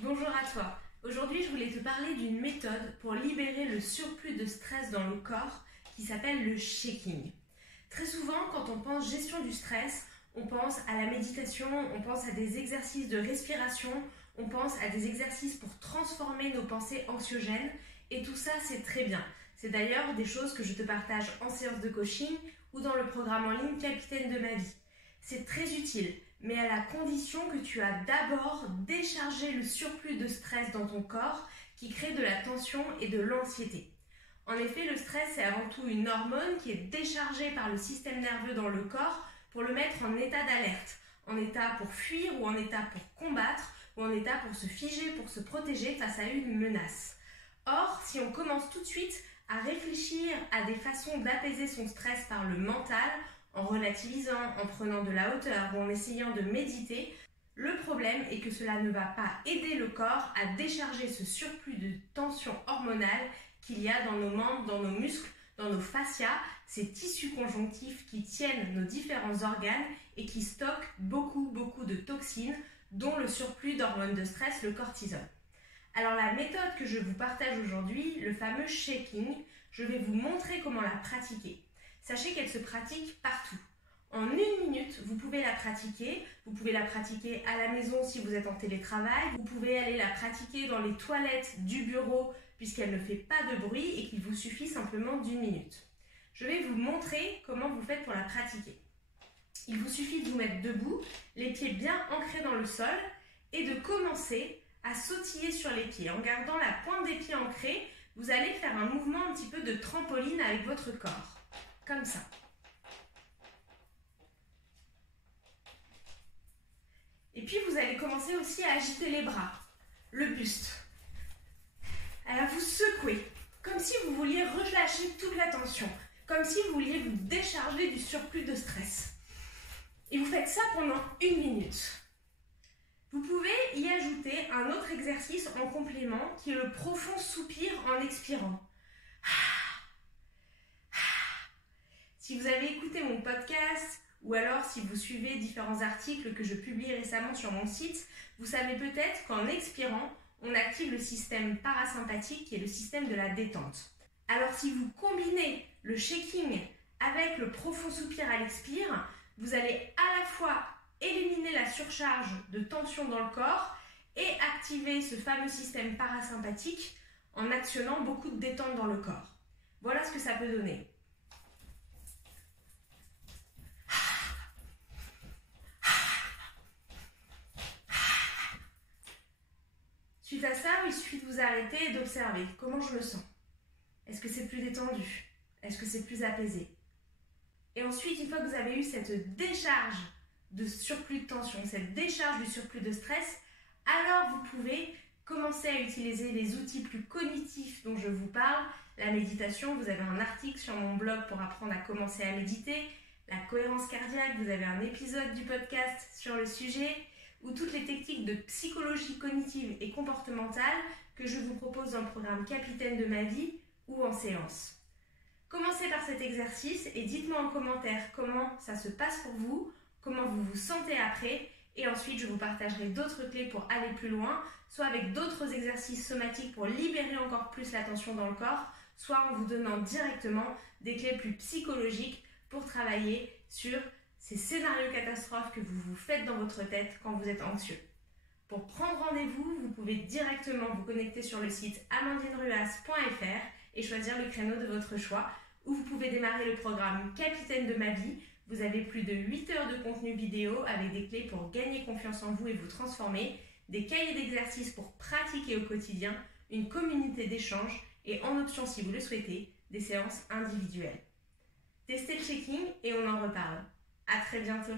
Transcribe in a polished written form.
Bonjour à toi. Aujourd'hui, je voulais te parler d'une méthode pour libérer le surplus de stress dans le corps qui s'appelle le shaking. Très souvent, quand on pense gestion du stress, on pense à la méditation, on pense à des exercices de respiration, on pense à des exercices pour transformer nos pensées anxiogènes et tout ça, c'est très bien. C'est d'ailleurs des choses que je te partage en séance de coaching ou dans le programme en ligne Capitaine de ma vie. C'est très utile, mais à la condition que tu as d'abord déchargé le surplus de stress dans ton corps qui crée de la tension et de l'anxiété. En effet, le stress, c'est avant tout une hormone qui est déchargée par le système nerveux dans le corps pour le mettre en état d'alerte, en état pour fuir ou en état pour combattre ou en état pour se figer, pour se protéger face à une menace. Or, si on commence tout de suite à réfléchir à des façons d'apaiser son stress par le mental, en relativisant, en prenant de la hauteur ou en essayant de méditer, le problème est que cela ne va pas aider le corps à décharger ce surplus de tension hormonale qu'il y a dans nos membres, dans nos muscles, dans nos fascias, ces tissus conjonctifs qui tiennent nos différents organes et qui stockent beaucoup de toxines, dont le surplus d'hormones de stress, le cortisol. Alors la méthode que je vous partage aujourd'hui, le fameux shaking, je vais vous montrer comment la pratiquer. Sachez qu'elle se pratique partout. En 1 minute, vous pouvez la pratiquer. Vous pouvez la pratiquer à la maison si vous êtes en télétravail. Vous pouvez aller la pratiquer dans les toilettes du bureau puisqu'elle ne fait pas de bruit et qu'il vous suffit simplement d'1 minute. Je vais vous montrer comment vous faites pour la pratiquer. Il vous suffit de vous mettre debout, les pieds bien ancrés dans le sol et de commencer à sautiller sur les pieds. En gardant la pointe des pieds ancrés, vous allez faire un mouvement un petit peu de trampoline avec votre corps. Comme ça. Et puis vous allez commencer aussi à agiter les bras, le buste. Alors vous secouez, comme si vous vouliez relâcher toute la tension, comme si vous vouliez vous décharger du surplus de stress. Et vous faites ça pendant 1 minute. Vous pouvez y ajouter un autre exercice en complément qui est le profond soupir en expirant. Si vous avez écouté mon podcast ou alors si vous suivez différents articles que je publie récemment sur mon site, vous savez peut-être qu'en expirant, on active le système parasympathique qui est le système de la détente. Alors si vous combinez le shaking avec le profond soupir à l'expire, vous allez à la fois éliminer la surcharge de tension dans le corps et activer ce fameux système parasympathique en actionnant beaucoup de détente dans le corps. Voilà ce que ça peut donner. Suite à ça, il suffit de vous arrêter et d'observer comment je me sens. Est-ce que c'est plus détendu? Est-ce que c'est plus apaisé? Et ensuite, une fois que vous avez eu cette décharge de surplus de tension, cette décharge du surplus de stress, alors vous pouvez commencer à utiliser les outils plus cognitifs dont je vous parle. La méditation, vous avez un article sur mon blog pour apprendre à commencer à méditer. La cohérence cardiaque, vous avez un épisode du podcast sur le sujet. Ou toutes les techniques de psychologie cognitive et comportementale que je vous propose dans le programme Capitaine de ma vie ou en séance. Commencez par cet exercice et dites-moi en commentaire comment ça se passe pour vous, comment vous vous sentez après, et ensuite je vous partagerai d'autres clés pour aller plus loin, soit avec d'autres exercices somatiques pour libérer encore plus la tension dans le corps, soit en vous donnant directement des clés plus psychologiques pour travailler sur ces scénarios catastrophes que vous vous faites dans votre tête quand vous êtes anxieux. Pour prendre rendez-vous, vous pouvez directement vous connecter sur le site amandineruas.fr et choisir le créneau de votre choix, ou vous pouvez démarrer le programme Capitaine de ma vie. Vous avez plus de 8 heures de contenu vidéo avec des clés pour gagner confiance en vous et vous transformer, des cahiers d'exercices pour pratiquer au quotidien, une communauté d'échange et en option, si vous le souhaitez, des séances individuelles. Testez le shaking et on en reparle. À très bientôt.